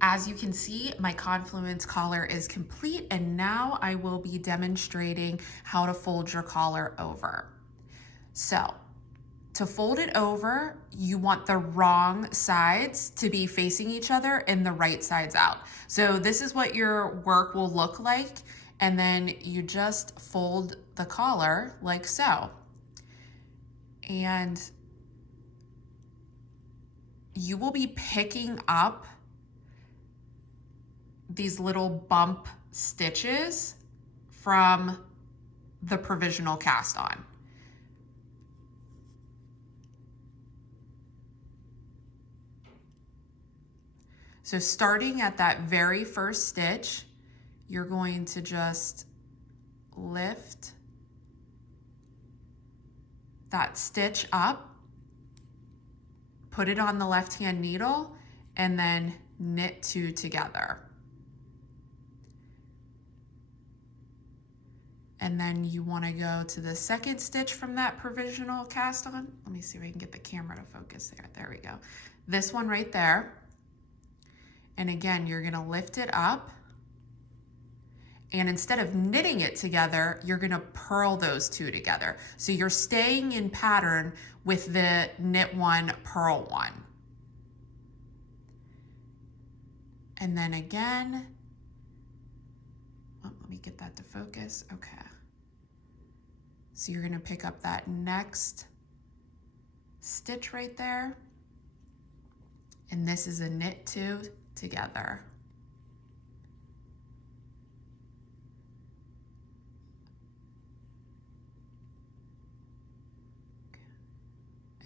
As you can see, my Confluence collar is complete, and now I will be demonstrating how to fold your collar over. So, to fold it over, you want the wrong sides to be facing each other and the right sides out. So this is what your work will look like, and then you just fold the collar like so. And you will be picking up these little bump stitches from the provisional cast on. So starting at that very first stitch, you're going to just lift that stitch up, put it on the left-hand needle, and then knit two together. And then you want to go to the second stitch from that provisional cast on. Let me see if I can get the camera to focus there. There we go. This one right there. And again, you're going to lift it up. And instead of knitting it together, you're going to purl those two together. So you're staying in pattern with the knit one, purl one. And then again, oh, let me get that to focus. Okay. So you're going to pick up that next stitch right there. And this is a knit two together.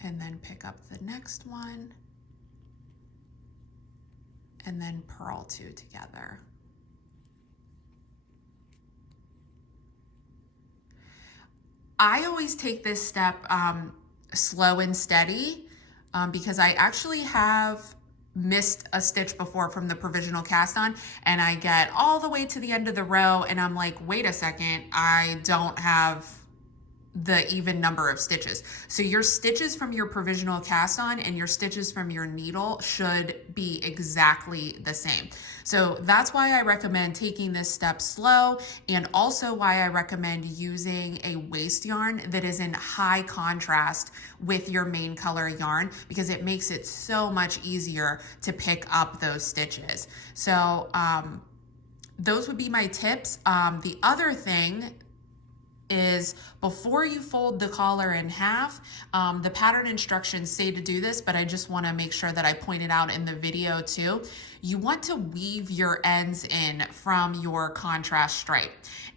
And then pick up the next one. And then purl two together. I always take this step slow and steady because I actually have missed a stitch before from the provisional cast on, and I get all the way to the end of the row and I'm like, wait a second, I don't have the even number of stitches. So your stitches from your provisional cast on and your stitches from your needle should be exactly the same. So that's why I recommend taking this step slow, and also why I recommend using a waste yarn that is in high contrast with your main color yarn, because it makes it so much easier to pick up those stitches. So those would be my tips. The other thing is, before you fold the collar in half, the pattern instructions say to do this, but I just want to make sure that I point it out in the video too. You want to weave your ends in from your contrast stripe.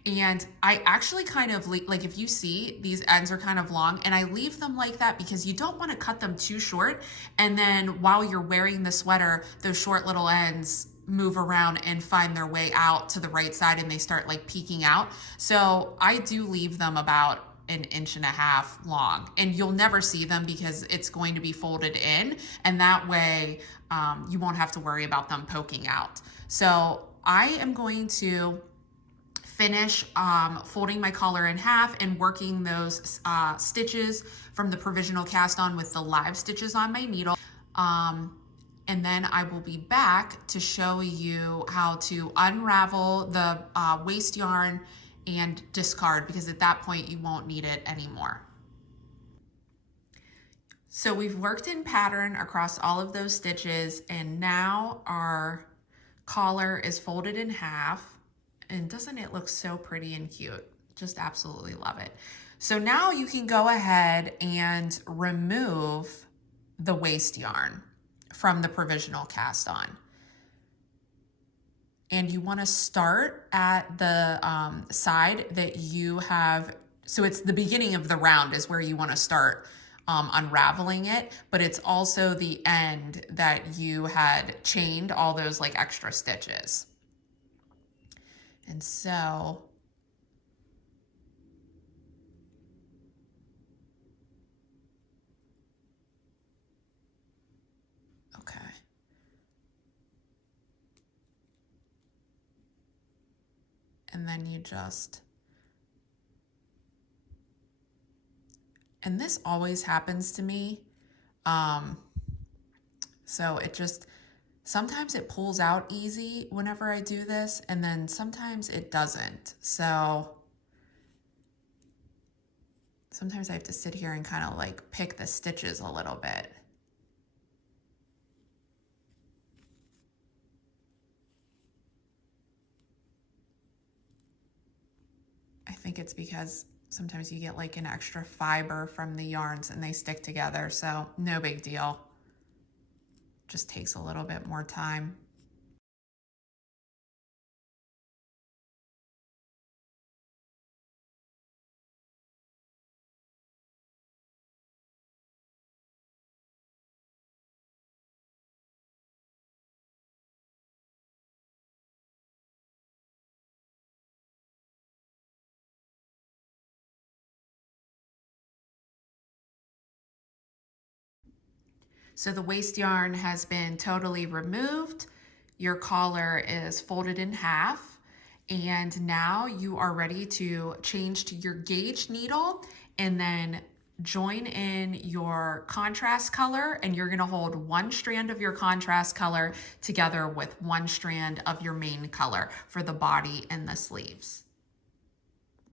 And I actually kind of, like if you see, these ends are kind of long, and I leave them like that because you don't want to cut them too short. And then while you're wearing the sweater, those short little ends move around and find their way out to the right side, and they start like peeking out. So I do leave them about an inch and a half long, and you'll never see them because it's going to be folded in, and that way you won't have to worry about them poking out. So I am going to finish folding my collar in half and working those stitches from the provisional cast on with the live stitches on my needle. And then I will be back to show you how to unravel the waste yarn and discard, because at that point you won't need it anymore. So we've worked in pattern across all of those stitches, and now our collar is folded in half. And doesn't it look so pretty and cute? Just absolutely love it. So now you can go ahead and remove the waste yarn from the provisional cast on. And you want to start at the side that you have, so it's the beginning of the round is where you want to start unraveling it, but it's also the end that you had chained all those like extra stitches. And so okay. And then you just, and this always happens to me. So it just, Sometimes it pulls out easy whenever I do this, and then sometimes it doesn't. So sometimes I have to sit here and kind of like pick the stitches a little bit. I think it's because sometimes you get like an extra fiber from the yarns and they stick together, so no big deal. Just takes a little bit more time. So the waste yarn has been totally removed. Your collar is folded in half. And now you are ready to change to your gauge needle and then join in your contrast color, and you're gonna hold one strand of your contrast color together with one strand of your main color for the body and the sleeves.